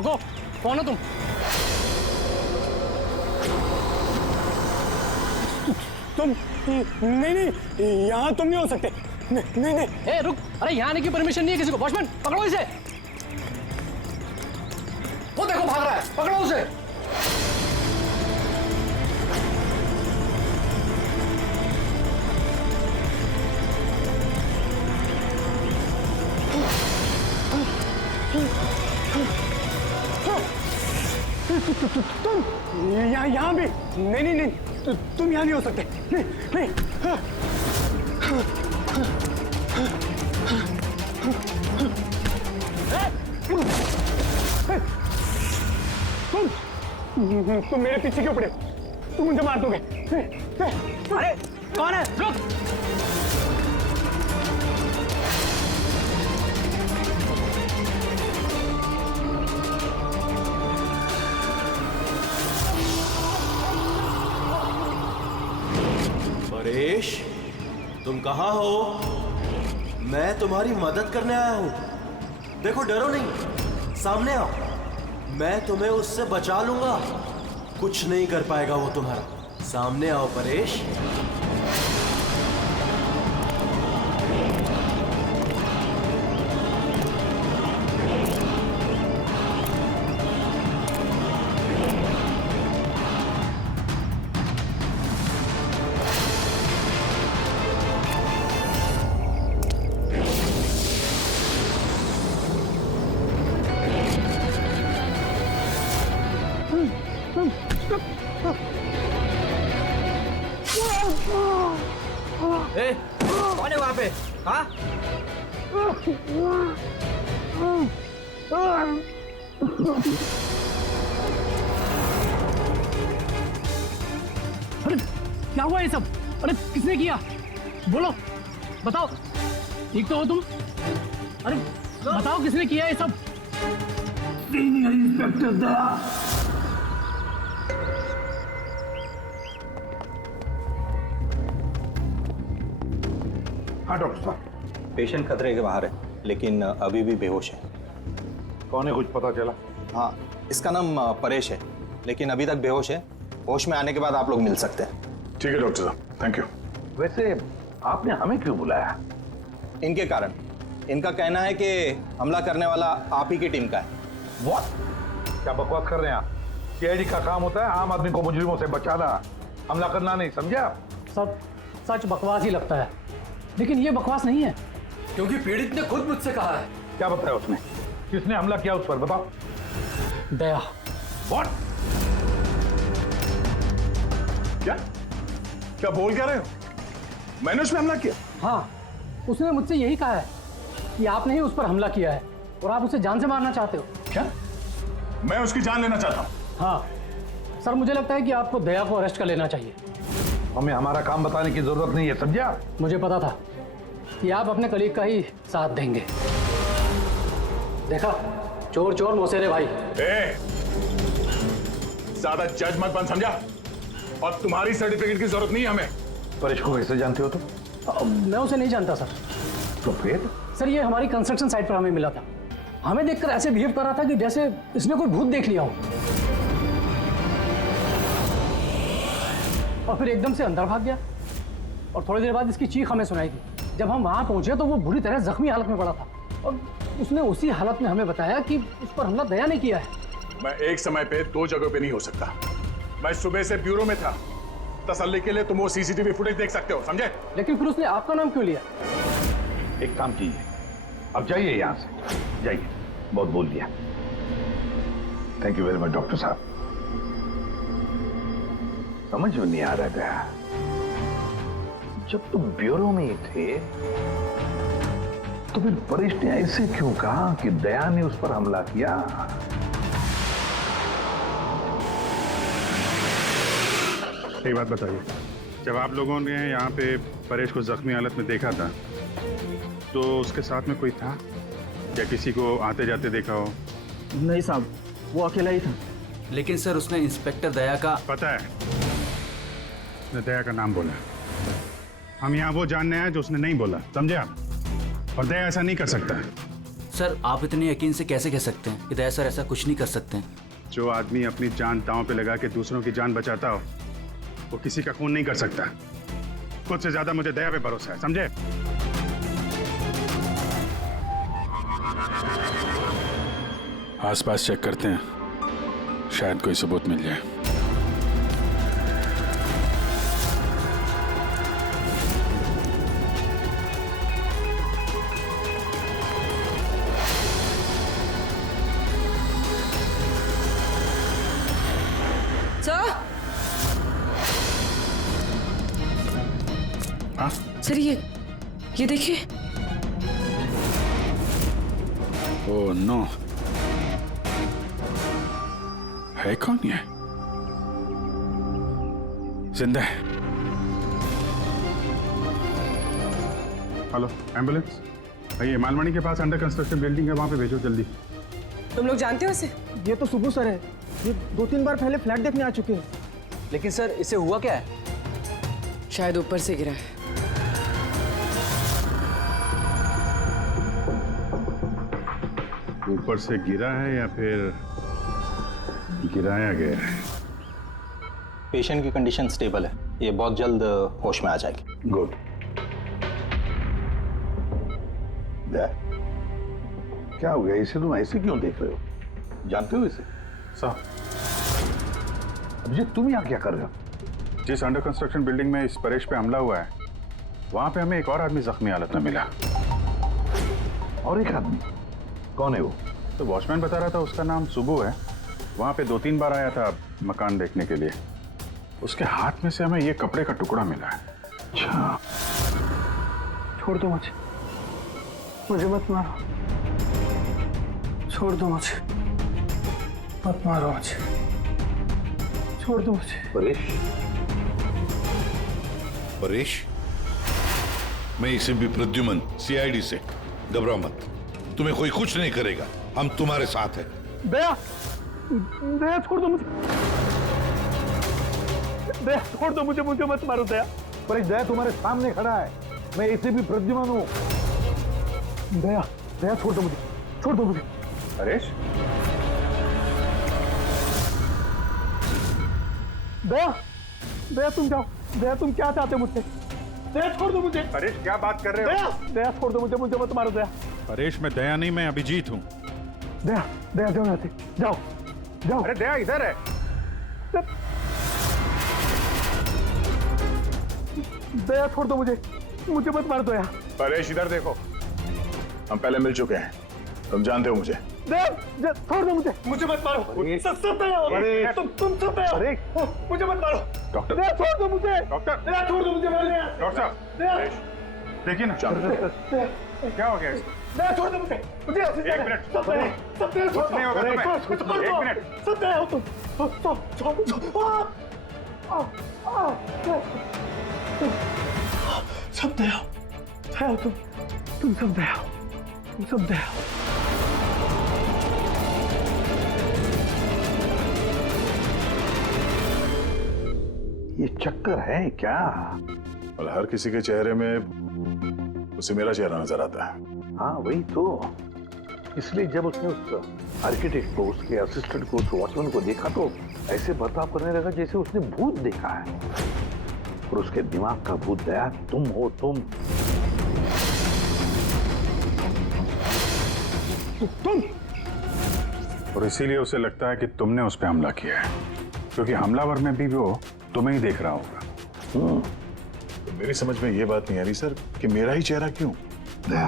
रुको, कौन हो तुम? तुम नहीं, यहाँ तुम नहीं हो सकते। नहीं। ए रुक, अरे यहाँ आने की परमिशन नहीं है किसी को। वॉचमैन पकड़ो इसे। वो देखो भाग रहा है, पकड़ो उसे। तुम यहाँ भी नहीं, तुम यहाँ नहीं हो सकते। नहीं। तुम मेरे पीछे क्यों पड़े? तुम मुझे मार दोगे। अरे कौन है? रुक। परेश, तुम कहाँ हो? मैं तुम्हारी मदद करने आया हूं। देखो, डरो नहीं, सामने आओ। मैं तुम्हें उससे बचा लूंगा। कुछ नहीं कर पाएगा वो तुम्हारा। सामने आओ परेश। ए, कौन है वहां पे? हाँ? अरे क्या हुआ ये सब? अरे किसने किया? बोलो, बताओ। ठीक तो हो तुम? अरे बताओ किसने किया ये सब? इंस्पेक्टर दया। हाँ डॉक्टर साहब। पेशेंट खतरे के बाहर है, लेकिन अभी भी बेहोश है। कौन है, कुछ पता चला? हाँ, इसका नाम परेश है, लेकिन अभी तक बेहोश है। होश में आने के बाद आप लोग मिल सकते हैं। ठीक है डॉक्टर साहब, थैंक यू। वैसे आपने हमें क्यों बुलाया? इनके कारण। इनका कहना है कि हमला करने वाला आप ही की टीम का है। What? क्या बकवास कर रहे हैं आप? सीआईडी का काम होता है आम आदमी को मुजरिमों से बचाना, हमला करना नहीं, समझा? सब सच बकवास ही लगता है, लेकिन ये बकवास नहीं है, क्योंकि पीड़ित ने खुद मुझसे कहा है। क्या बताया उसने? किसने हमला किया उस पर, बताओ। दया। What? क्या बोल क्या रहे हो? मैंने उस पर हमला किया? हाँ, उसने मुझसे यही कहा है कि आपने ही उस पर हमला किया है और आप उसे जान से मारना चाहते हो। क्या? मैं उसकी जान लेना चाहता हूँ? हाँ सर, मुझे लगता है कि आपको दया को अरेस्ट कर लेना चाहिए। हमें हमारा काम बताने की जरूरत नहीं है, समझा? मुझे पता था कि आप अपने कलीग का ही साथ देंगे। देखा, चोर चोर मौसेरे भाई। ज्यादा जज मत बन, समझा? और तुम्हारी सर्टिफिकेट की जरूरत नहीं है हमें। परेश को कैसे जानते हो तुम? मैं उसे नहीं जानता सर। तो फिर? सर, ये हमारी कंस्ट्रक्शन साइट पर हमें मिला था। हमें देखकर ऐसे बिहेव कर रहा था कि जैसे इसने कोई भूत देख लिया हो, और फिर एकदम से अंदर भाग गया। और थोड़ी देर बाद इसकी चीख हमें सुनाई दी। जब हम वहां पहुंचे तो वो बुरी तरह जख्मी हालत में पड़ा था, और उसने उसी हालत में हमें बताया कि उस पर हमला दया ने किया है। मैं एक समय पे दो जगह पे नहीं हो सकता। मैं सुबह से ब्यूरो में था। तसल्ली के लिए तुम वो सीसीटीवी फुटेज देख सकते हो, समझे? लेकिन फिर उसने आपका नाम क्यों लिया? एक काम कीजिए, अब जाइए यहाँ से, जाइए। बहुत बोल दिया। Thank you very much doctor साहब। समझ में नहीं आ रहा था, जब तुम ब्यूरो में ही थे तो फिर परेश ने ऐसे क्यों कहा कि दया ने उस पर हमला किया? एक बात बताइए, जब आप लोगों ने यहाँ पे परेश को जख्मी हालत में देखा था तो उसके साथ में कोई था या किसी को आते जाते देखा हो? नहीं साहब, वो अकेला ही था। लेकिन सर, उसने इंस्पेक्टर दया का। पता है, उसने दया का नाम बोला। हम यहाँ वो जानने आए जो उसने नहीं बोला, समझे आप? और दया ऐसा नहीं कर सकता। सर आप इतने यकीन से कैसे कह सकते हैं कि दया सर ऐसा कुछ नहीं कर सकते हैं? जो आदमी अपनी जान दांव पे लगा के दूसरों की जान बचाता हो वो किसी का खून नहीं कर सकता। खुद से ज्यादा मुझे दया पे भरोसा है, समझे? आसपास चेक करते हैं, शायद कोई सबूत मिल जाए। सर ये देखिए। ओह नो, है कौन ये? जिंदा है। हेलो एम्बुलेंस, ये मालमणी के पास अंडर कंस्ट्रक्शन बिल्डिंग है, वहां पे भेजो जल्दी। तुम लोग जानते हो इसे? ये तो सुबह सर है, ये 2-3 बार पहले फ्लैट देखने आ चुके हैं। लेकिन सर इसे हुआ क्या है? शायद ऊपर से गिरा है। ऊपर से गिरा है या फिर गिराया गया है? पेशेंट की कंडीशन स्टेबल है, ये बहुत जल्द होश में आ जाएगी। गुड। क्या हो गया? इसे तुम ऐसे क्यों देख रहे हो? जानते हो इसे? साहब, अभिजीत तुम यहाँ क्या कर रहे हो? जिस अंडर कंस्ट्रक्शन बिल्डिंग में इस परेश पे हमला हुआ है, वहां पे हमें एक और आदमी जख्मी हालत में मिला। और एक आदमी? कौन है वो? तो वॉचमैन बता रहा था उसका नाम सुबू है, वहां पे 2-3 बार आया था मकान देखने के लिए। उसके हाथ में से हमें ये कपड़े का टुकड़ा मिला है। अच्छा, छोड़ दो मुझे मत मारो, छोड़ दो मुझे, मत मारो मुझे, छोड़ दो मुझे। परेश, मैं इसे भी प्रद्युमन CID से। घबराओ मत, तुम्हें कोई कुछ नहीं करेगा, हम तुम्हारे साथ हैं। दया छोड़ दो मुझे, दया छोड़ दो मुझे मत मारो दया। परेश, दया तुम्हारे सामने खड़ा है, मैं इसे भी प्रद्युमन हूँ। दया छोड़ दो मुझे। परेश, दया तुम जाओ। दया तुम क्या चाहते हो मुझसे? दया छोड़ दो मुझे। परेश क्या बात कर रहे हो? दया छोड़ दो मुझे मत मारो दया। परेश, मैं दया नहीं, मैं अभिजीत हूँ। दया जाओ यहाँ से, जाओ। अरे दया इधर है। दया छोड़ दो मुझे मत मारो दया। परेश इधर देखो, हम पहले मिल चुके हैं, तुम जानते हो मुझे। दया छोड़ दो मुझे मत मारो। सब दया हो, तुम सब दया हो, मुझे मत मारो। डॉक्टर, दया छोड़ दो मुझे। डॉक्टर, दया छोड़ दो मुझे। डॉक्टर साहब, देखिए ना क्या हो गया इसको? दया छोड़ दो मुझे। एक मिनट। सब दया कुछ नहीं होगा तुम्हें। एक मिनट। सब दया हो तुम। सब दया हो तुम सब दया हो, सब दया हो। ये चक्कर है क्या? और हर किसी के चेहरे में उसे मेरा चेहरा नजर आता है। हाँ वही तो, इसलिए जब उसने उस आर्किटेक्ट को, उसके असिस्टेंट को, उस वॉचमैन को देखा तो ऐसे बर्ताव करने लगा जैसे उसने भूत देखा है। और उसके दिमाग का भूत दया तुम हो। तुम और इसीलिए उसे लगता है कि तुमने उस पर हमला किया है, क्योंकि हमलावर में भी वो तुम्हें ही देख रहा होगा। तो मेरी समझ में ये बात नहीं आ रही सर कि मेरा ही चेहरा क्यों? दया,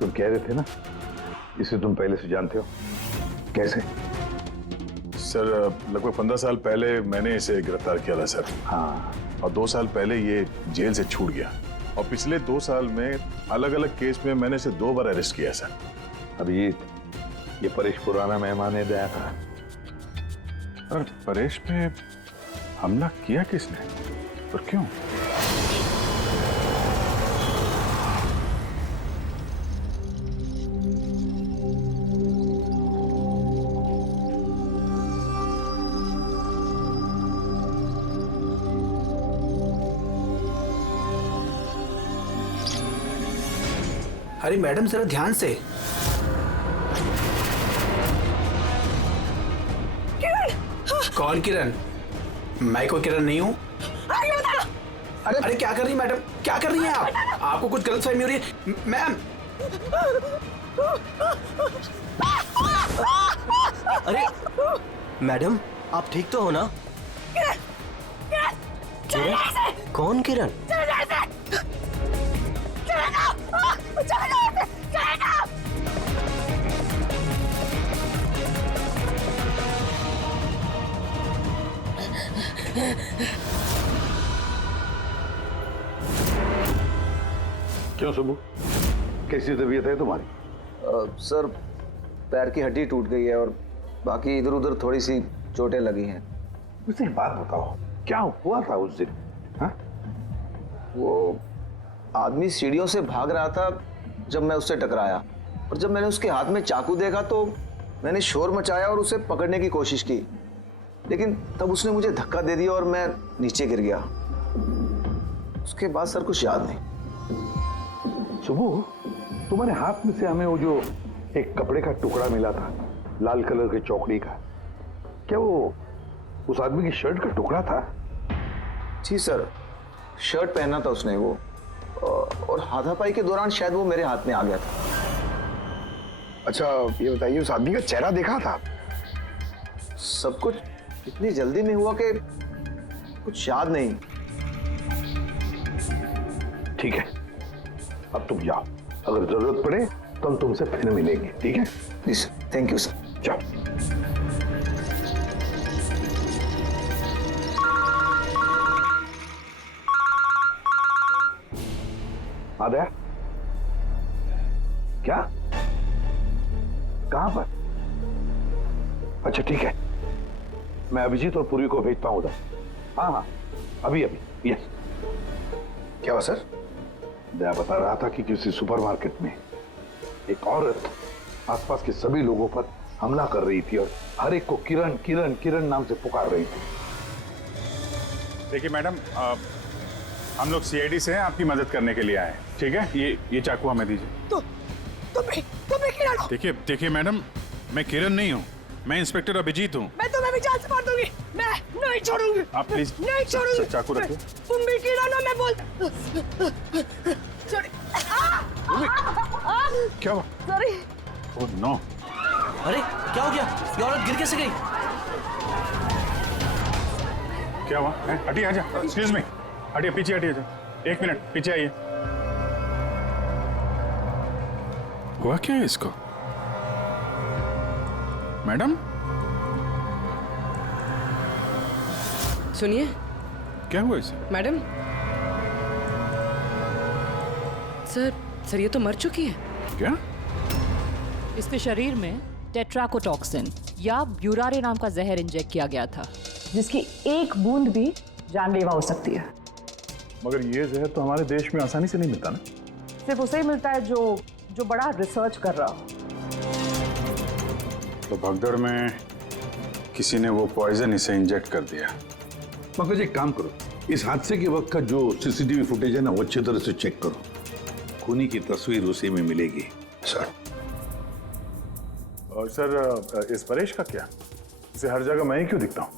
तुम कह रहे थे ना इसे तुम पहले से जानते हो, कैसे? सर लगभग 15 साल पहले मैंने इसे गिरफ्तार किया था सर। हाँ, और 2 साल पहले ये जेल से छूट गया, और पिछले 2 साल में अलग अलग केस में मैंने इसे 2 बार अरेस्ट किया सर। अभिजीत, ये परेश पुराना मेहमान है दया का। और परेश पे हमला किया किसने और क्यों? अरे मैडम जरा ध्यान से। कौन किरण? मैं कोई किरण नहीं हूँ। अरे क्या कर रही मैडम, क्या कर रही हैं आप? आपको कुछ गलतफहमी हो रही है मैम। अरे मैडम, आप ठीक तो हो ना? किरण? कौन किरण? क्यों सुबह, कैसी तबीयत है तुम्हारी? सर, पैर की हड्डी टूट गई है और बाकी इधर उधर थोड़ी सी चोटें लगी हैं। मुझे एक बात बताओ, क्या हुआ था उस दिन? हाँ? वो आदमी सीढ़ियों से भाग रहा था जब मैं उससे टकराया, और जब मैंने उसके हाथ में चाकू देखा तो मैंने शोर मचाया और उसे पकड़ने की कोशिश की, लेकिन तब उसने मुझे धक्का दे दिया और मैं नीचे गिर गया। उसके बाद सर कुछ याद नहीं। सुबह, तुम्हारे हाथ में से हमें वो जो एक कपड़े का टुकड़ा मिला था, लाल कलर के चौकड़ी का, क्या वो उस आदमी की शर्ट का टुकड़ा था? जी सर, शर्ट पहना था उसने वो, और हाथापाई के दौरान शायद वो मेरे हाथ में आ गया था। अच्छा, ये बताइए, उस आदमी का चेहरा देखा था? सब कुछ इतनी जल्दी में हुआ कि कुछ याद नहीं। ठीक है, अब तुम जाओ, अगर जरूरत पड़े तो हम तुमसे फिर मिलेंगे, ठीक है? जी सर, थैंक यू सर। जाओ। आ गया? क्या? कहां पर? अच्छा ठीक है, मैं अभिजीत और पूरी को भेजता हूं उधर। हाँ हाँ, अभी अभी। यस। क्या हुआ सर? दया बता रहा था कि किसी सुपरमार्केट में एक औरत आसपास के सभी लोगों पर हमला कर रही थी और हर एक को किरण किरण किरण नाम से पुकार रही थी। देखिए मैडम, हम लोग सीआईडी से हैं, आपकी मदद करने के लिए आए हैं, ठीक है? ये चाकू हमें दीजिए। तुम्हें किरण हो? देखिए मैडम, मैं किरण नहीं हूँ, मैं इंस्पेक्टर अभिजीत हूँ। मैं तुम्हें भी जान से मार दूंगी। मैं नहीं छोड़ूंगी। आप प्लीज नहीं छोड़ूंगी। चाकू रखिए। तुम भी किरण हो, मैं बोलता। क्या हुआ? सॉरी। Oh no. अरे क्या हो गया? ये औरत गिर कैसे गई? क्या हुआ? हटिए, आजा। एक्सक्यूज मी, हटिए, पीछे हटिए। एक मिनट पीछे आइए। हुआ क्या है इसको? मैडम सुनिए। क्या हुआ इसे? मैडम, सर ये तो मर चुकी है। क्या? इसके शरीर में टेट्राकोटॉक्सिन या ब्यूरारे नाम का जहर इंजेक्ट किया गया था, जिसकी एक बूंद भी जानलेवा हो सकती है। मगर ये जहर तो हमारे देश में आसानी से नहीं मिलता ना? सिर्फ उसे ही मिलता है जो बड़ा रिसर्च कर रहा हो। तो भगदड़ में किसी ने वो पॉइजन इसे इंजेक्ट कर दिया। मगर एक काम करो, इस हादसे के वक्त का जो सीसीटीवी फुटेज है ना, वो अच्छी तरह से चेक करो। खूनी की तस्वीर उसी में मिलेगी सर। और सर, इस परेश का क्या? इसे हर जगह मैं ही क्यों दिखता हूँ?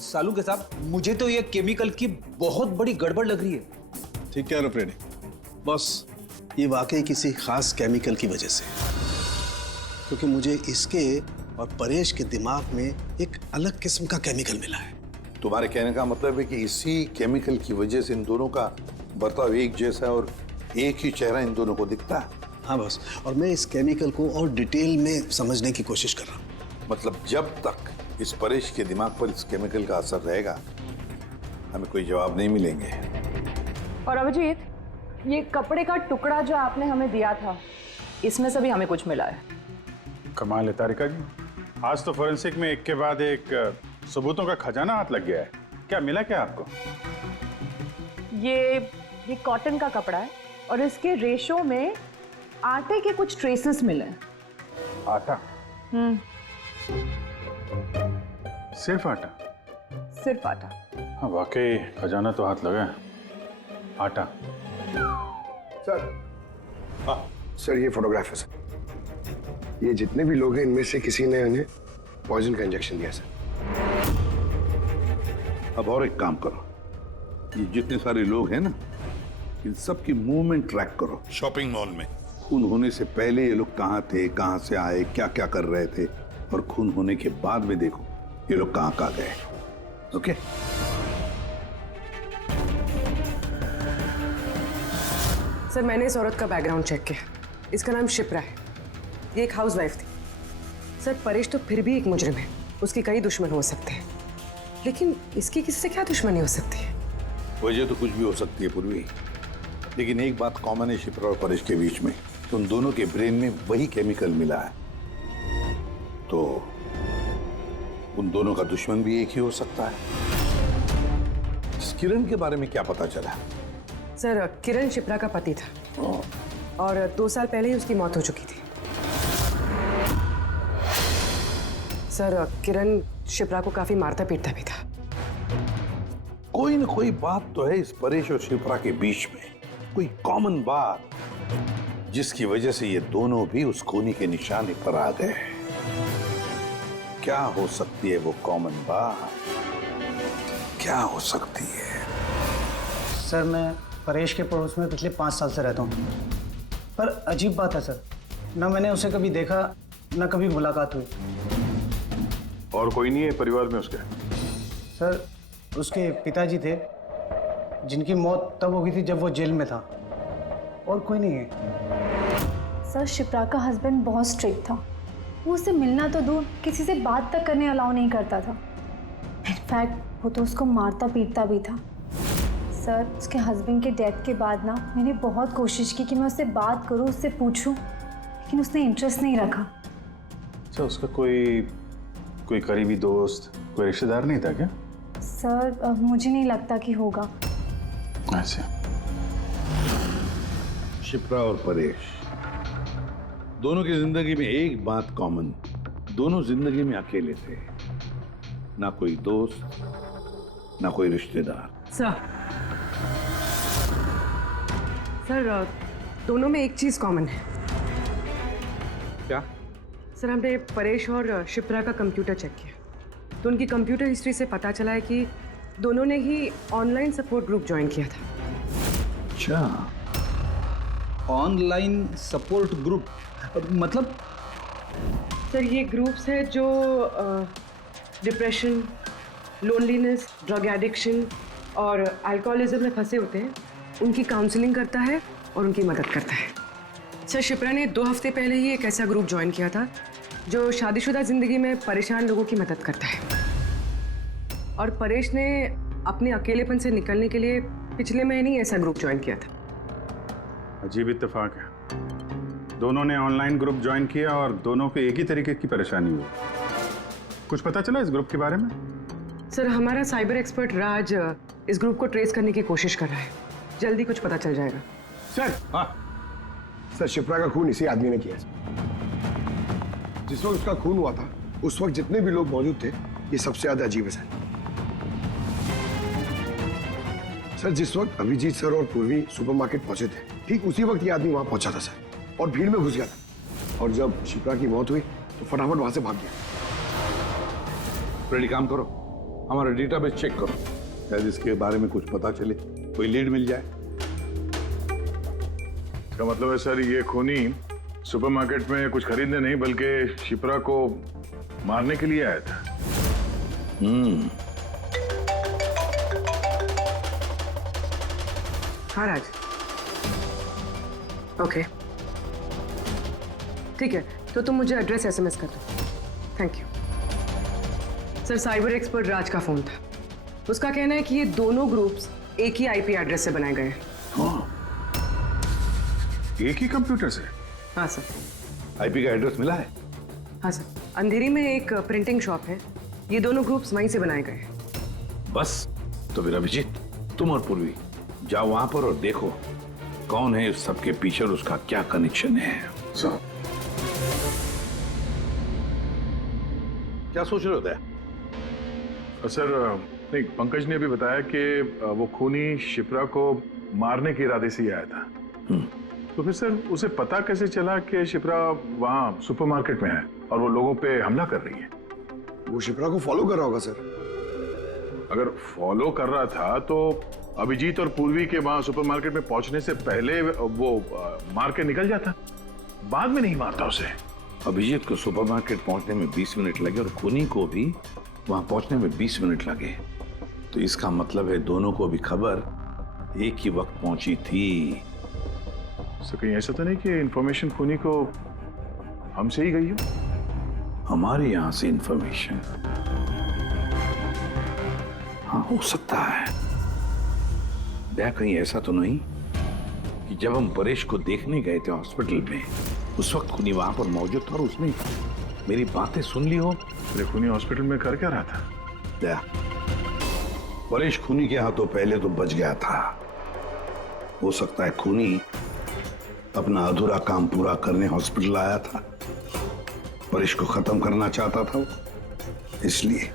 सालू के साहब, मुझे तो ये केमिकल की बहुत बड़ी गड़बड़ लग रही है। ठीक कह रहे हो फ्रेडी बॉस, ये वाकई किसी खास केमिकल की वजह से, क्योंकि मुझे इसके और परेश के दिमाग में एक अलग किस्म का केमिकल मिला है। तुम्हारे कहने का मतलब है कि इसी केमिकल की वजह से इन दोनों का बर्ताव एक जैसा और एक ही चेहरा इन दोनों को दिखता है। हाँ बॉस, और मैं इस केमिकल को और डिटेल में समझने की कोशिश कर रहा हूँ। मतलब जब तक इस परेश के दिमाग पर इस केमिकल का असर रहेगा, हमें कोई जवाब नहीं मिलेंगे। और अभिजीत, ये कपड़े का टुकड़ा जो आपने हमें दिया था, इसमें से भी हमें कुछ मिला है। कमाल है तारिका जी, आज तो फोरेंसिक में एक के बाद एक सबूतों का खजाना हाथ लग गया है। क्या मिला क्या आपको? ये कॉटन का कपड़ा है और इसके रेशों में आटे के कुछ ट्रेसेस मिले। आटा? सिर्फ आटा? सिर्फ आटा। हाँ वाकई खजाना तो हाथ लगा है। आटा। सर ये फोटोग्राफ है सर। ये जितने भी लोग हैं इनमें से किसी ने उन्हें पॉइजन का इंजेक्शन दिया सर। अब और एक काम करो, ये जितने सारे लोग हैं ना, इन सब की मूवमेंट ट्रैक करो शॉपिंग मॉल में। खून होने से पहले ये लोग कहाँ थे, कहाँ से आए, क्या क्या कर रहे थे, और खून होने के बाद में देखो ये लोग कहाँ कहाँ गए। ओके? सर, मैंने इस औरत का बैकग्राउंड चेक किया। इसका नाम शिप्रा है। ये एक हाउसवाइफ थी। सर, परेश तो फिर भी एक मुजरिम है, उसके कई दुश्मन हो सकते हैं, लेकिन इसकी किससे क्या दुश्मनी हो सकती है? वजह तो कुछ भी हो सकती है पूर्वी, लेकिन एक बात कॉमन है शिप्रा और परेश के बीच में, तो उन दोनों के ब्रेन में वही केमिकल मिला है, तो उन दोनों का दुश्मन भी एक ही हो सकता है। इस किरण के बारे में क्या पता चला? सर, किरण शिप्रा का पति था और 2 साल पहले ही उसकी मौत हो चुकी थी। सर, किरण शिप्रा को काफी मारता पीटता भी था। कोई ना कोई बात तो है इस परेश और शिप्रा के बीच में, कोई कॉमन बात, जिसकी वजह से ये दोनों भी उस खूनी के निशाने पर आ गए। क्या हो सकती है वो कॉमन बात? क्या हो सकती है? सर, मैं परेश के पड़ोस में पिछले 5 साल से रहता हूँ, पर अजीब बात है सर, ना मैंने उसे कभी देखा, ना कभी मुलाकात हुई। और कोई नहीं है परिवार में उसके? सर, उसके पिताजी थे, जिनकी मौत तब हो गई थी जब वो जेल में था, और कोई नहीं है। सर, शिप्रा का हस्बैंड बहुत स्ट्रिक्ट था। वो उससे मिलना तो दूर, किसी से बात तक करने अलाउ नहीं करता था। इनफैक्ट वो तो उसको मारता पीटता भी था। सर, उसके हस्बैंड के डेथ के बाद ना मैंने बहुत कोशिश की कि मैं उससे बात करूं, उससे पूछूं, लेकिन उसने इंटरेस्ट नहीं रखा। अच्छा, उसका कोई करीबी दोस्त, कोई रिश्तेदार नहीं था क्या? सर, मुझे नहीं लगता कि होगा। अच्छा। शिप्रा और परेश दोनों की जिंदगी में एक बात कॉमन, दोनों जिंदगी में अकेले थे, ना कोई दोस्त, ना कोई रिश्तेदार। सर, दोनों में एक चीज कॉमन है। क्या? सर, हमने परेश और शिप्रा का कंप्यूटर चेक किया, तो उनकी कंप्यूटर हिस्ट्री से पता चला है कि दोनों ने ही ऑनलाइन सपोर्ट ग्रुप ज्वाइन किया था। अच्छा, ऑनलाइन सपोर्ट ग्रुप मतलब? सर, ये ग्रुप्स है जो डिप्रेशन, लोनलीनेस, ड्रग एडिक्शन और अल्कोहलिज्म में फंसे होते हैं, उनकी काउंसलिंग करता है और उनकी मदद करता है। सर, शिप्रा ने 2 हफ्ते पहले ही एक ऐसा ग्रुप ज्वाइन किया था जो शादीशुदा जिंदगी में परेशान लोगों की मदद करता है, और परेश ने अपने अकेलेपन से निकलने के लिए पिछले महीने ही ऐसा ग्रुप ज्वाइन किया था। अजीब इत्तेफाक है, दोनों ने ऑनलाइन ग्रुप ज्वाइन किया और दोनों को एक ही तरीके की परेशानी हुई। कुछ पता चला इस ग्रुप के बारे में? सर, हमारा साइबर एक्सपर्ट राज इस ग्रुप को ट्रेस करने की कोशिश कर रहा है, जल्दी कुछ पता चल जाएगा। सर, सर, शिप्रा का खून इसी आदमी ने किया। जिस वक्त उसका खून हुआ था, उस वक्त जितने भी लोग मौजूद थे, ये सबसे ज्यादा अजीब है सर। सर, जिस वक्त अभिजीत सर और पूर्वी सुपरमार्केट पहुंचे थे, ठीक उसी वक्त ये आदमी वहां पहुंचा था सर, और भीड़ में घुस गया था, और जब शिप्रा की मौत हुई तो फटाफट वहां से भाग गया। रेडी, काम करो, हमारा डेटाबेस चेक करो, शायद इसके बारे में कुछ पता चले, कोई लीड मिल जाए। इसका मतलब है सर, ये खूनी सुपरमार्केट में कुछ खरीदने नहीं बल्कि शिप्रा को मारने के लिए आया था। हाँ राज, ओके, ठीक है, तो तुम मुझे एड्रेस SMS कर दो। Thank you. Sir, cyber expert Raj का फोन था, उसका कहना है कि ये दोनों ग्रुप्स एक ही IP एड्रेस से बनाए गए हैं। हाँ, एक ही कंप्यूटर से? हाँ सर। IP का एड्रेस मिला है? हाँ सर, अंधेरी में एक प्रिंटिंग शॉप है, ये दोनों ग्रुप्स वहीं से बनाए गए हैं। बस, तो फिर अभिजीत, तुम और पूर्वी जाओ वहां पर और देखो कौन है इस सबके पीछे और उसका क्या कनेक्शन है। सर, क्या सोच रहे होते हैं? सर, नहीं, पंकज ने भी बताया कि वो खूनी शिप्रा को मारने के इरादे से ही आया था। तो फिर सर, उसे पता कैसे चला कि शिप्रा वहाँ सुपरमार्केट में है और वो लोगों पे हमला कर रही है? वो शिप्रा को फॉलो कर रहा होगा सर। अगर फॉलो कर रहा था तो अभिजीत और पूर्वी के वहां सुपरमार्केट में पहुंचने से पहले वो मार के निकल जाता, बाद में नहीं मारता उसे। अभिजीत को सुपरमार्केट पहुंचने में 20 मिनट लगे और खूनी को भी वहां पहुंचने में 20 मिनट लगे, तो इसका मतलब है दोनों को भी खबर एक ही वक्त पहुंची थी। तो कहीं ऐसा तो नहीं कि इंफॉर्मेशन खूनी को हमसे ही गई हो? हमारे यहां से इंफॉर्मेशन? हाँ, हो सकता है। दया कहीं ऐसा तो नहीं कि जब हम परेश को देखने गए थे हॉस्पिटल में, उस वक्त खूनी वहां पर मौजूद था और उसने मेरी बातें सुन ली हो? अरे खूनी हॉस्पिटल में कर क्या रहा था? दया, परेश खूनी के हाथों पहले तो बच गया था। हो सकता है खूनी अपना अधूरा काम पूरा करने हॉस्पिटल आया था, परेश को खत्म करना चाहता था वो, इसलिए।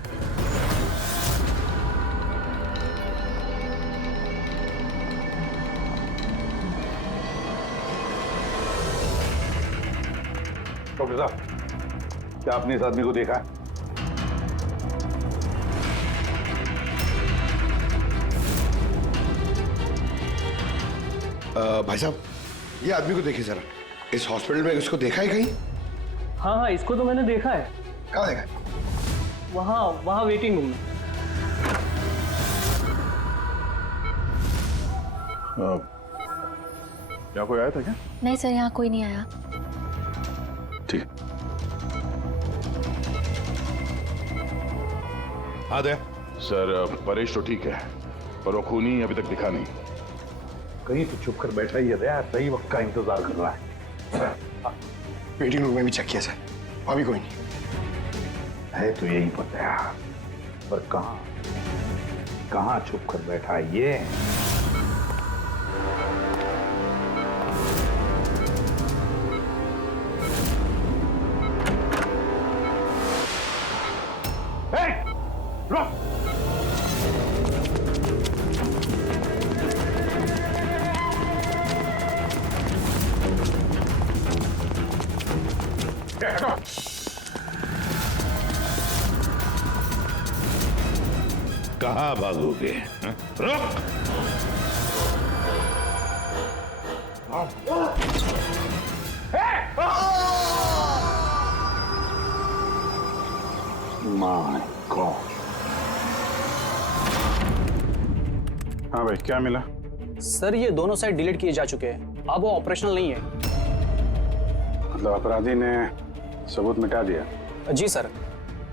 डॉक्टर साहब, क्या आपने इस आदमी को देखा है? भाई साहब, ये आदमी को देखिए जरा, इस हॉस्पिटल में इसको देखा है कहीं? हाँ हाँ, इसको तो मैंने देखा है। कहाँ देखा है? वहाँ वेटिंग रूम में। क्या कोई आया था क्या? नहीं सर, यहाँ कोई नहीं आया। ठीक। हाँ दया। सर परेश तो ठीक है, पर वो खूनी अभी तक दिखा नहीं। कहीं तो छुप कर बैठा ही है दया, सही वक्त का इंतजार कर रहा है। वेटिंग रूम में भी चेक किया सर, अभी कोई नहीं है। तो यही पता है, पर कहाँ छुप कर बैठा है ये? कहाँ भागोगे? रुक! My God! हाँ भाई, क्या मिला? सर, ये दोनों साइड डिलीट किए जा चुके हैं, अब वो ऑपरेशनल नहीं है। मतलब अपराधी ने सबूत मिटा दिया? जी सर,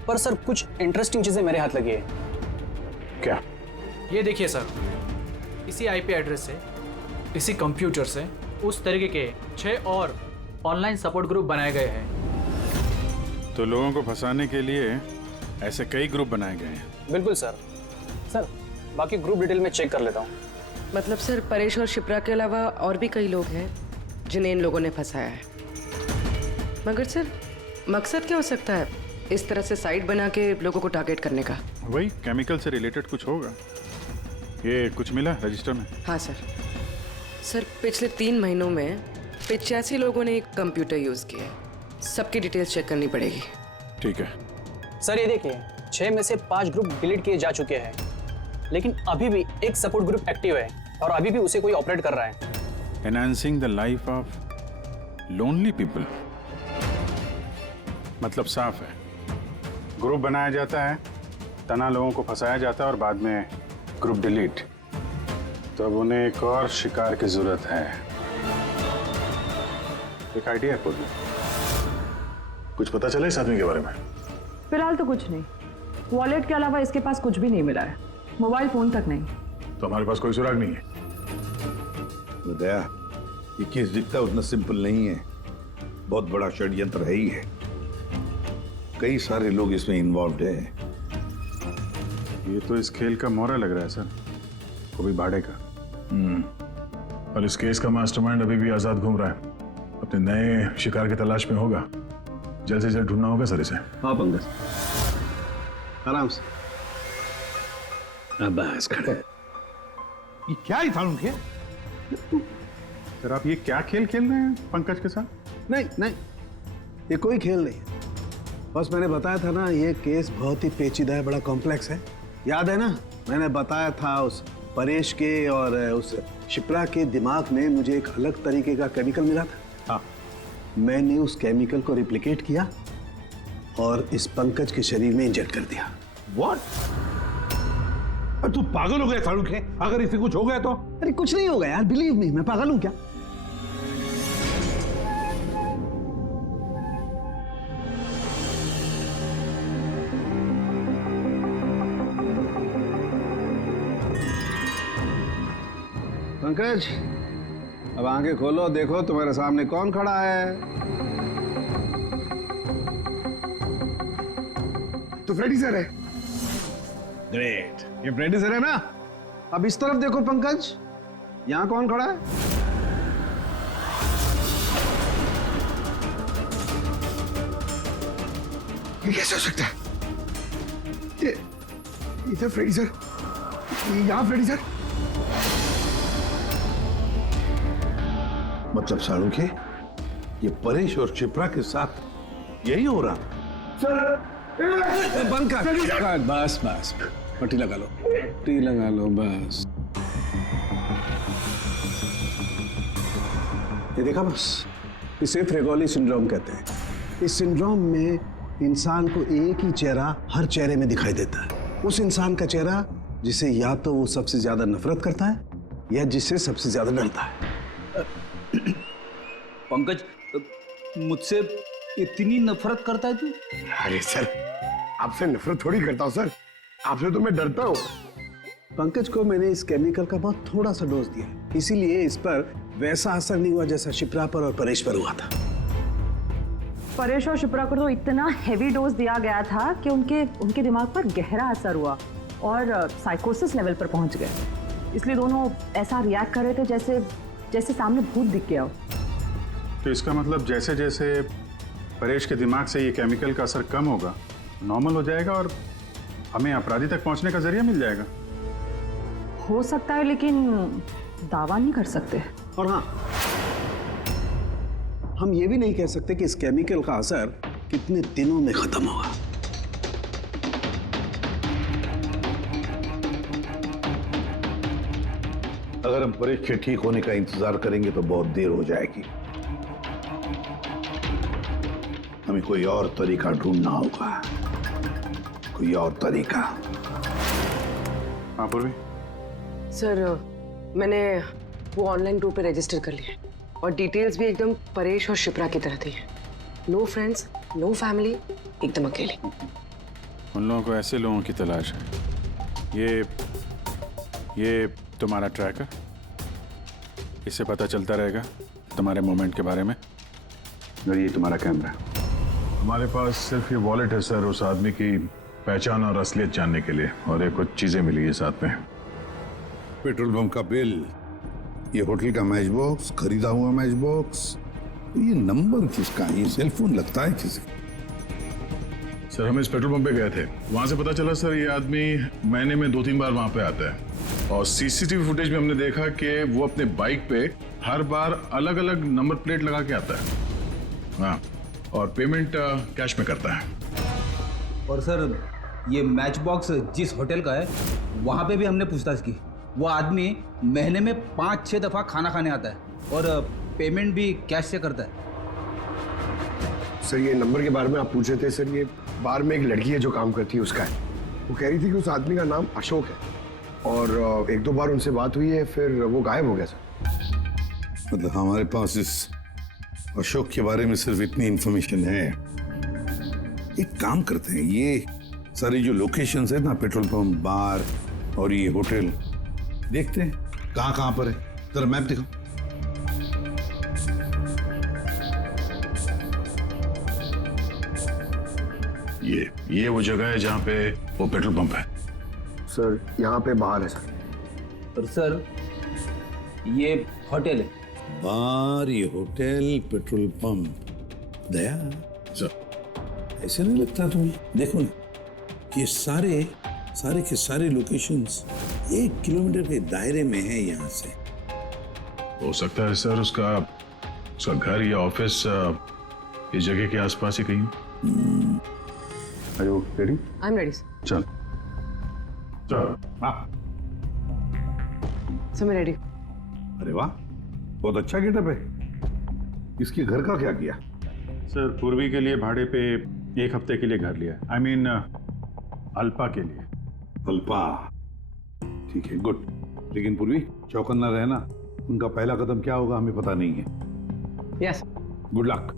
पर सर कुछ इंटरेस्टिंग चीजें मेरे हाथ लगी है। क्या? ये देखिए सर, इसी आईपी एड्रेस से, इसी कंप्यूटर से उस तरीके के 6 और ऑनलाइन सपोर्ट ग्रुप बनाए गए हैं। तो लोगों को फंसाने के लिए ऐसे कई ग्रुप बनाए गए हैं? बिल्कुल सर। सर, बाकी ग्रुप डिटेल में चेक कर लेता हूँ। मतलब सर, परेश और शिप्रा के अलावा और भी कई लोग हैं जिन्हें इन लोगों ने फंसाया है। मगर सर, मकसद क्या हो सकता है इस तरह से साइट बना के लोगों को टारगेट करने का? वही केमिकल से रिलेटेड कुछ होगा। ये कुछ मिला रजिस्टर में? हाँ सर। सर, पिछले 3 महीनों में 85 लोगों ने एक कंप्यूटर यूज किया है। सबकी डिटेल्स चेक करनी पड़ेगी। ठीक है सर, ये देखिए, 6 में से 5 ग्रुप डिलीट किए जा चुके हैं, लेकिन अभी भी एक सपोर्ट ग्रुप एक्टिव है और अभी भी उसे कोई ऑपरेट कर रहा है। Enhancing the life of lonely people, मतलब साफ है, ग्रुप बनाया जाता है, तना लोगों को फंसाया जाता है और बाद में ग्रुप डिलीट। तो अब उन्हें एक और शिकार की जरूरत है। एक आइडिया है पूरी? कुछ पता चला इस आदमी के बारे में? फिलहाल तो कुछ नहीं। वॉलेट के अलावा इसके पास कुछ भी नहीं मिला है, मोबाइल फोन तक नहीं। तो हमारे पास कोई सुराग नहीं है। दया, ये केस दिखता उतना सिंपल नहीं है, बहुत बड़ा षड्यंत्र है ही है। कई सारे लोग इसमें इन्वॉल्व हैं। ये तो इस खेल का मोहरा लग रहा है सर, वो भी भाड़े का। और इस केस का मास्टरमाइंड अभी भी आजाद घूम रहा है, अपने नए शिकार की तलाश में होगा। जल्द से जल्द ढूंढना होगा सर इसे। हाँ पंकज, आराम से। बस खड़े। ये क्या ही था उनके? सर, आप ये क्या खेल खेल रहे हैं पंकज के साथ? नहीं, ये कोई खेल नहीं है। बस मैंने बताया था ना, ये केस बहुत ही पेचीदा है, बड़ा कॉम्प्लेक्स है, याद है ना, मैंने बताया था उस परेश के और उस शिप्रा के दिमाग में मुझे एक अलग तरीके का केमिकल मिला था। हाँ, मैंने उस केमिकल को रिप्लिकेट किया और इस पंकज के शरीर में इंजेक्ट कर दिया। What? तू पागल हो गया शाहरुख है? अगर इसे कुछ हो गया तो? अरे कुछ नहीं होगा यार, बिलीव मी, मैं पागल हूं क्या? पंकज, अब आंखें खोलो, देखो तुम्हारे सामने कौन खड़ा है। तो फ्रेडी सर है। ग्रेट, ये फ्रेडी सर है ना। अब इस तरफ देखो पंकज, यहां कौन खड़ा है? ये कैसे हो सकता है? ये इधर फ्रेडी सर, यहाँ फ्रेडी सर। मतलब शाहरुख है, ये परेश और शिप्रा के साथ यही हो रहा? बंद कर। बस बस, पट्टी लगा लो, पट्टी लगा लो बस। ये देखा बस, इसे फ्रेगोली सिंड्रोम कहते हैं। इस सिंड्रोम में इंसान को एक ही चेहरा हर चेहरे में दिखाई देता है। उस इंसान का चेहरा जिसे या तो वो सबसे ज्यादा नफरत करता है या जिससे सबसे ज्यादा डरता है। पंकज, मुझसे इतनी नफरत करता है तू? अरे सर, आपसे नफरत थोड़ी करता हूँ सर, आपसे तो मैं डरता हूँ। पंकज को मैंने इस केमिकल का बहुत थोड़ा सा डोज दिया, इसीलिए इस पर वैसा असर नहीं हुआ जैसा शिप्रा पर और परेश पर हुआ था। परेश और शिप्रा को तो इतना हैवी डोज दिया गया था कि उनके दिमाग पर गहरा असर हुआ और साइकोसिस लेवल पर पहुंच गए। इसलिए दोनों ऐसा रिएक्ट कर रहे थे जैसे सामने भूत दिख गया हो। तो इसका मतलब जैसे जैसे परेश के दिमाग से ये केमिकल का असर कम होगा, नॉर्मल हो जाएगा और हमें अपराधी तक पहुंचने का जरिया मिल जाएगा। हो सकता है, लेकिन दावा नहीं कर सकते। और हाँ, हम ये भी नहीं कह सकते कि इस केमिकल का असर कितने दिनों में खत्म होगा। अगर हम परेश के ठीक होने का इंतजार करेंगे तो बहुत देर हो जाएगी। हमें कोई और तरीका ढूंढना होगा, कोई और तरीका। हाँ पूर्वी। सर, मैंने वो ऑनलाइन ग्रुप पे रजिस्टर कर लिया और डिटेल्स भी एकदम परेश और शिप्रा की तरह थी। नो फ्रेंड्स, नो फैमिली, एकदम अकेले। उन लोगों को ऐसे लोगों की तलाश है। ये तुम्हारा ट्रैकर, इससे पता चलता रहेगा तुम्हारे मूवमेंट के बारे में। और ये तुम्हारा कैमरा। हमारे पास सिर्फ ये वॉलेट है सर, उस आदमी की पहचान और असलियत जानने के लिए, और ये कुछ चीजें मिली है साथ में। पेट्रोल पंप का बिल, ये होटल का मैच बॉक्स, खरीदा हुआ मैच बॉक्स, ये नंबर किसका है? ये सेलफोन लगता है किसी? सर, हम इस पेट्रोल पंप पे गए थे, वहां से पता चला सर ये आदमी महीने में 2-3 बार वहां पे आता है, और सीसीटीवी फुटेज में हमने देखा कि वो अपने बाइक पे हर बार अलग अलग नंबर प्लेट लगा के आता है। हाँ, और पेमेंट कैश में करता है। और सर, ये मैच बॉक्स जिस होटल का है वहाँ पे भी हमने पूछताछ की। वो आदमी महीने में 5-6 दफ़ा खाना खाने आता है और पेमेंट भी कैश से करता है। सर, ये नंबर के बारे में आप पूछ रहे थे सर, ये बार में एक लड़की है जो काम करती है, उसका है। वो कह रही थी कि उस आदमी का नाम अशोक है, और 1-2 बार उनसे बात हुई है, फिर वो गायब हो गया सर। मतलब हमारे पास इस अशोक के बारे में सिर्फ इतनी इंफॉर्मेशन है। एक काम करते हैं, ये सारी जो लोकेशंस है ना, पेट्रोल पंप, बार और ये होटल, देखते हैं कहाँ पर है। जरा मैप दिखाओ। ये वो जगह है जहाँ पे वो पेट्रोल पंप है। सर, यहाँ पे बाहर है सर। और सर, ये होटल है। बार, ये होटल, पेट्रोल पंप। दया सर, ऐसे नहीं लगता तुम्हें? देखो ना कि सारे के सारे लोकेशंस 1 किलोमीटर के दायरे में है यहाँ से। हो सकता है सर उसका घर या ऑफिस इस जगह के आसपास ही कहीं। Are you ready? I'm ready. चल। चलो। हाँ सर मैं रेडी। अरे वाह, बहुत अच्छा गेटअप है। इसके घर का क्या किया? सर पूर्वी के लिए भाड़े पे 1 हफ्ते के लिए घर लिया। आई मीन अल्पा के लिए। अल्पा, ठीक है, गुड। लेकिन पूर्वी, चौकन्ना रहना। उनका पहला कदम क्या होगा हमें पता नहीं है। Yes. Good luck.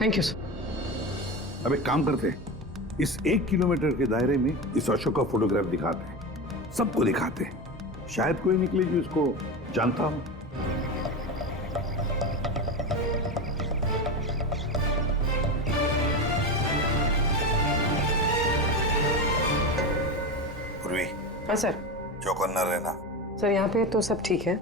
Thank you sir. अब एक काम करते हैं, इस 1 किलोमीटर के दायरे में इस अशोक का फोटोग्राफ दिखाते हैं, सबको दिखाते हैं। शायद कोई निकले जो इसको जानता हो। पूर्वी। हाँ सर। चौकन्ना रहना। सर यहाँ पे तो सब ठीक है।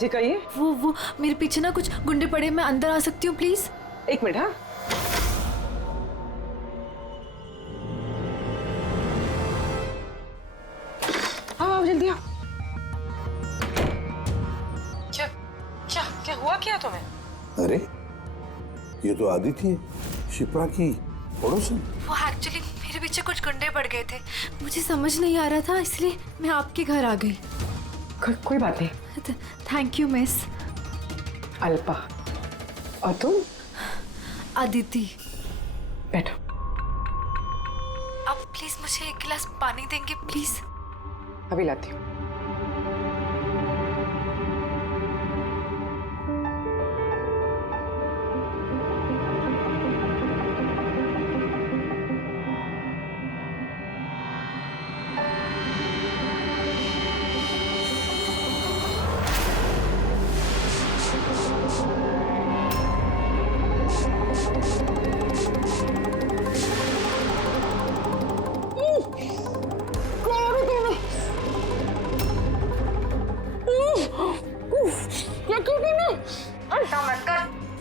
जी कहिए। वो मेरे पीछे ना कुछ गुंडे पड़े, मैं अंदर आ सकती हूँ प्लीज? 1 मिनट। हाँ हाँ जल्दी आओ। क्या क्या क्या हुआ क्या तुम्हें? अरे ये तो आदिति है, शिप्रा की पड़ोसन। वो एक्चुअली मेरे पीछे कुछ गुंडे पड़ गए थे, मुझे समझ नहीं आ रहा था, इसलिए मैं आपके घर आ गई। कोई बात नहीं। Thank you miss. अल्पा, और तुम? अदिति। बैठो। अब प्लीज मुझे 1 गिलास पानी देंगे प्लीज? अभी लाती हूँ।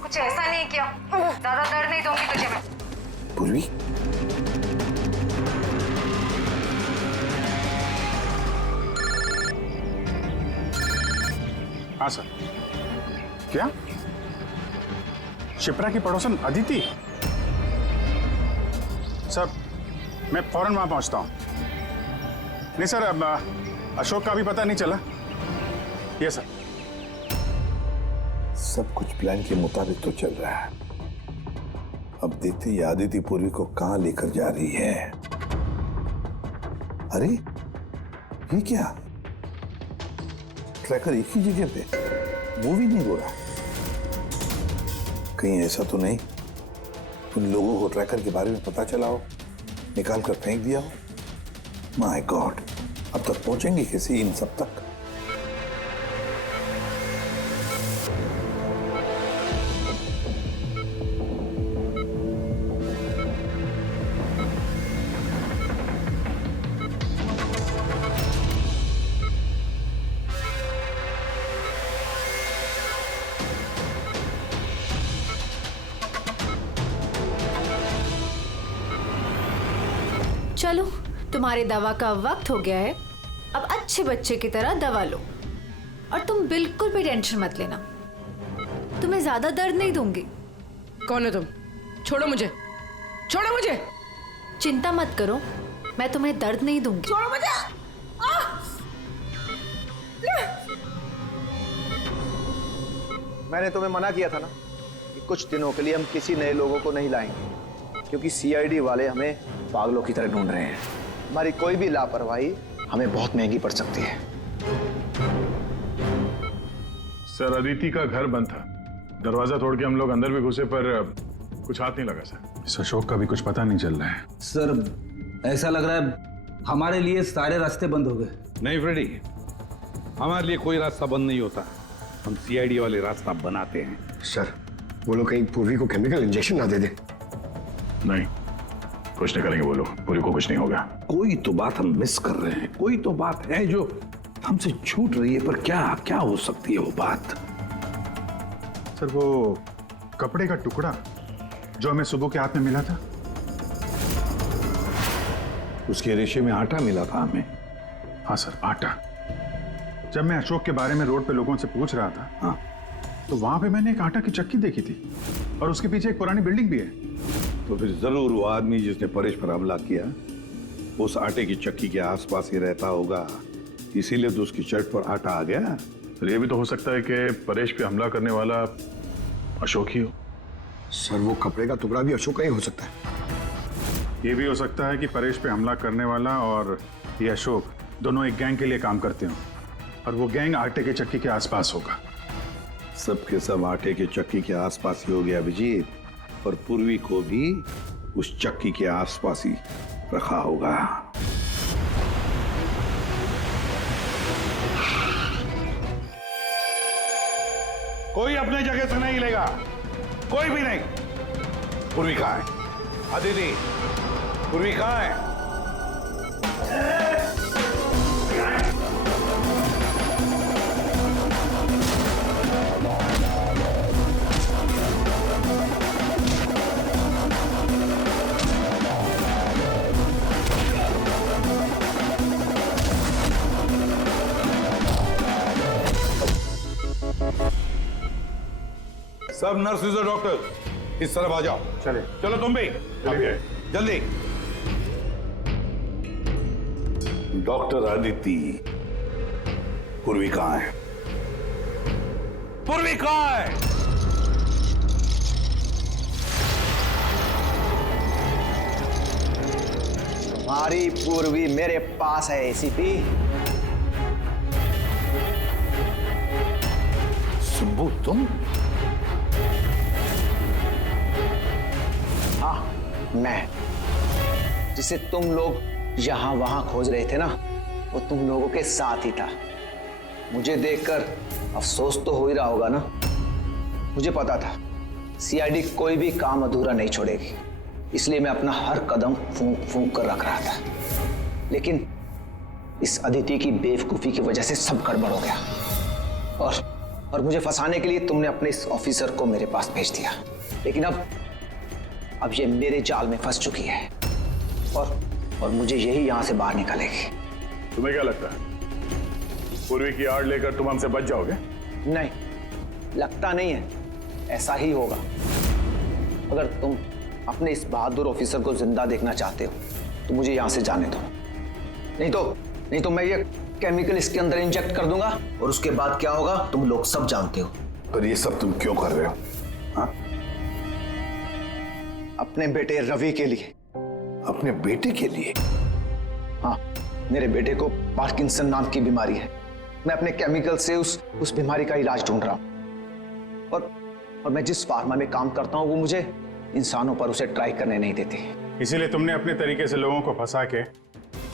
कुछ ऐसा नहीं किया, ज्यादा दर्द नहीं दूंगी तुझे मैं। पूर्वी, हाँ सर। क्या शिप्रा की पड़ोसन अदिति? सर मैं फौरन वहां पहुंचता हूं। नहीं सर, अब अशोक का भी पता नहीं चला। ये सर। सब कुछ प्लान के मुताबिक तो चल रहा है। अब देखते हैं आदिति पूर्वी को कहां लेकर जा रही है। अरे ये क्या, ट्रैकर एक ही जगह पे मूवी नहीं हो रहा? कहीं ऐसा तो नहीं उन लोगों को ट्रैकर के बारे में पता चला हो, निकाल कर फेंक दिया हो? माय गॉड, अब तक पहुंचेंगे कैसे इन सब तक? चलो, तुम्हारे दवा का वक्त हो गया है, अब अच्छे बच्चे की तरह दवा लो। और तुम बिल्कुल भी टेंशन मत लेना, तुम्हें ज्यादा दर्द नहीं दूंगी। कौन हो तुम? छोड़ो मुझे, छोड़ो मुझे। चिंता मत करो, मैं तुम्हें दर्द नहीं दूंगी। छोड़ो मुझे। मैंने तुम्हें मना किया था ना कि कुछ दिनों के लिए हम किसी नए लोगों को नहीं लाएंगे, क्योंकि सीआईडी वाले हमें पागलों की तरह ढूंढ रहे हैं। हमारी कोई भी लापरवाही हमें बहुत महंगी पड़ सकती है। सर अदिति का घर बंद था, दरवाजा तोड़ के हम लोग अंदर भी घुसे पर कुछ हाथ नहीं लगा सर। इस अशोक का भी कुछ पता नहीं चल रहा है। सर ऐसा लग रहा है हमारे लिए सारे रास्ते बंद हो गए। नहीं फ्रेडी, हमारे लिए कोई रास्ता बंद नहीं होता, हम सीआईडी वाले रास्ता बनाते हैं। सर वो लोग कहीं पूर्वी को केमिकल इंजेक्शन ना दे दे। नहीं, कुछ नहीं करेंगे वो लोग, पूरी को कुछ नहीं होगा। कोई तो बात हम मिस कर रहे हैं, कोई तो बात है जो हमसे छूट रही है, पर क्या क्या हो सकती है वो बात? सर वो कपड़े का टुकड़ा जो हमें सुबह के हाथ में मिला था? उसके रेशे में आटा मिला था हमें। हाँ सर, आटा। जब मैं अशोक के बारे में रोड पे लोगों से पूछ रहा था, हाँ, तो वहां पे मैंने एक आटा की चक्की देखी थी और उसके पीछे एक पुरानी बिल्डिंग भी है। तो फिर जरूर वो आदमी जिसने परेश पर हमला किया उस आटे की चक्की के आसपास ही रहता होगा, इसीलिए तो उसकी शर्ट पर आटा आ गया। तो ये भी तो हो सकता है कि परेश पे हमला करने वाला अशोक ही हो। सर वो कपड़े का टुकड़ा भी अशोक का ही हो सकता है। ये भी हो सकता है कि परेश पे हमला करने वाला और ये अशोक दोनों एक गैंग के लिए काम करते हो और वो गैंग आटे के चक्की के आसपास होगा। सबके सब आटे के चक्की के आसपास ही हो गया अभिजीत, और पूर्वी को भी उस चक्की के आसपास ही रखा होगा। कोई अपने जगह से नहीं लेगा, कोई भी नहीं। पूर्वी कहाँ है? अदिति, पूर्वी कहाँ है? सब नर्सेज और डॉक्टर इस तरफ आ जाओ। चले। चलो तुम भी जल्दी। डॉक्टर आदिति, पूर्वी कहाँ है? पूर्वी कहाँ है? तुम्हारी पूर्वी मेरे पास है एसीपी। सुब्बू तुम? मैं, जिसे तुम लोग यहां वहां खोज रहे थे ना, वो तुम लोगों के साथ ही था। मुझे देखकर अफसोस तो हो ही रहा होगा ना। मुझे पता था सीआईडी कोई भी काम अधूरा नहीं छोड़ेगी, इसलिए मैं अपना हर कदम फूंक फूंक कर रख रहा था। लेकिन इस अदिति की बेवकूफी की वजह से सब गड़बड़ हो गया और मुझे फंसाने के लिए तुमने अपने इस ऑफिसर को मेरे पास भेज दिया। लेकिन अब ये मेरे जाल में फंस चुकी है और मुझे यही यहां से बाहर निकालेगी। तुम्हें क्या लगता है पूर्वी की आड़ लेकर तुम हमसे बच जाओगे? नहीं, लगता नहीं है, ऐसा ही होगा। अगर तुम अपने इस बहादुर ऑफिसर को जिंदा देखना चाहते हो तो मुझे यहां से जाने दो। नहीं तो मैं ये केमिकल इसके अंदर इंजेक्ट कर दूंगा और उसके बाद क्या होगा तुम लोग सब जानते हो। पर ये सब तुम क्यों कर रहे हो? हाँ? अपने बेटे रवि के लिए। अपने बेटे के लिए? हाँ, मेरे बेटे को पार्किंसन नाम की बीमारी है। मैं अपने केमिकल से उस बीमारी का इलाज ढूंढ रहा हूं और मैं जिस फार्मा में काम करता हूं वो मुझे इंसानों पर उसे ट्राई करने नहीं देती। इसीलिए तुमने अपने तरीके से लोगों को फंसा के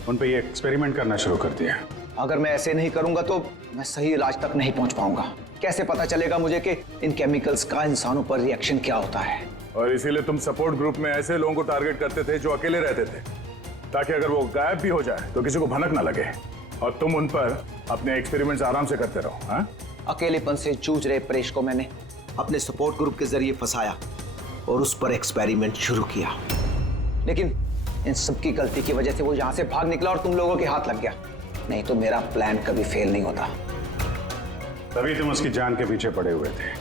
उन पे ये एक्सपेरिमेंट करना शुरू कर दिया। अगर मैं ऐसे नहीं करूंगा तो मैं सही इलाज तक नहीं पहुंच पाऊंगा। कैसे पता चलेगा मुझे कि इन केमिकल्स का इंसानों पर रिएक्शन क्या होता है? और इसीलिए तुम सपोर्ट ग्रुप में ऐसे लोगों को टारगेट करते थे जो अकेले रहते थे, ताकि अगर वो गायब भी हो जाए तो किसी को भनक ना लगे और तुम उन पर अपने एक्सपेरिमेंट्स आराम से करते रहो। हाँ? अकेलेपन से जूझ रहे परेश को मैंने अपने सपोर्ट ग्रुप के जरिए फंसाया और उस पर एक्सपेरिमेंट शुरू किया। लेकिन इन सबकी गलती की वजह से वो यहां से भाग निकला और तुम लोगों के हाथ लग गया। नहीं तो मेरा प्लान कभी फेल नहीं होता। तभी तुम उसकी जान के पीछे पड़े हुए थे।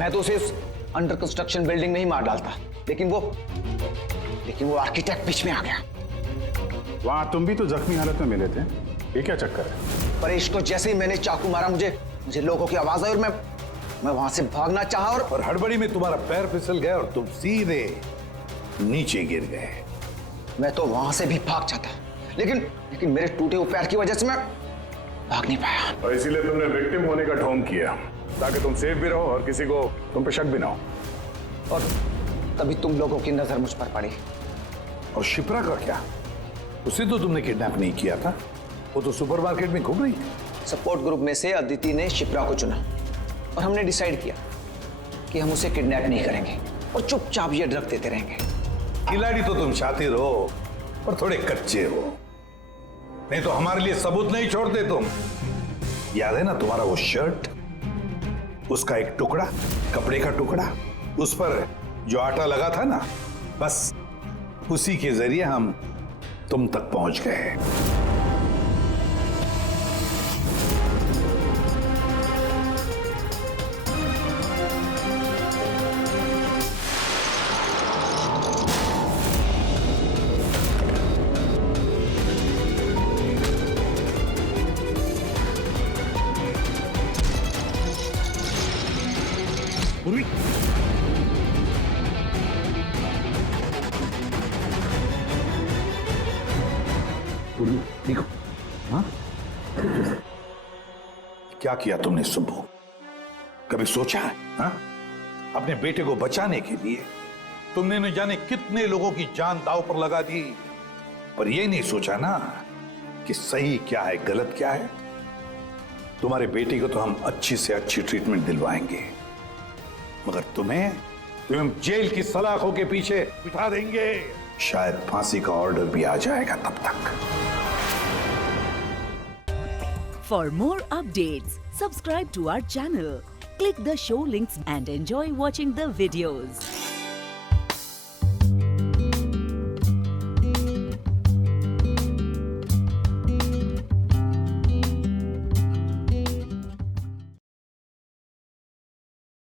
मैं तो उसे उस अंडर कंस्ट्रक्शन बिल्डिंग में ही मार डालता, लेकिन वो आर्किटेक्ट बीच में आ गया। वहां तुम भी तो जख्मी हालत में मिले थे, ये क्या चक्कर है? परेश को जैसे ही मैंने चाकू मारा मुझे लोगों की आवाज आई और मैं वहां से भागना चाहा और हड़बड़ी में तुम्हारा पैर फिसल गया और तुम सीधे नीचे गिर गए। मैं तो वहां से भी भाग जाता, लेकिन मेरे टूटे हुए पैर की वजह से मैं भाग नहीं पाया। और इसीलिए तुमने विक्टिम होने का ढोंग किया ताकि तुम सेफ भी रहो और किसी को तुम पे शक भी ना हो। और तभी तुम लोगों की नजर मुझ पर पड़ी। और शिप्रा का क्या? उसे तो तुमने किडनैप नहीं किया था, वो तो सुपरमार्केट में घूम रही थी। सपोर्ट ग्रुप में से अदिति ने शिप्रा को चुना और हमने डिसाइड किया कि हम उसे किडनैप नहीं करेंगे और चुपचाप ये ड्रग देते रहेंगे। खिलाड़ी तो तुम शातिर हो और थोड़े कच्चे हो, नहीं तो हमारे लिए सबूत नहीं छोड़ते तुम। याद है ना तुम्हारा वो शर्ट, उसका एक टुकड़ा, कपड़े का टुकड़ा, उस पर जो आटा लगा था ना, बस उसी के जरिए हम तुम तक पहुंच गए। पूर्वी, पूर्वी देखो। हाँ, क्या किया तुमने सुब्बू? कभी सोचा है? हाँ? अपने बेटे को बचाने के लिए तुमने न जाने कितने लोगों की जान दांव पर लगा दी, पर यह नहीं सोचा ना कि सही क्या है, गलत क्या है। तुम्हारे बेटे को तो हम अच्छी से अच्छी ट्रीटमेंट दिलवाएंगे, मगर तुम्हें जेल की सलाखों के पीछे बिठा देंगे। शायद फांसी का ऑर्डर भी आ जाएगा तब तक। For more updates, subscribe to our channel, click the show links and enjoy watching the videos.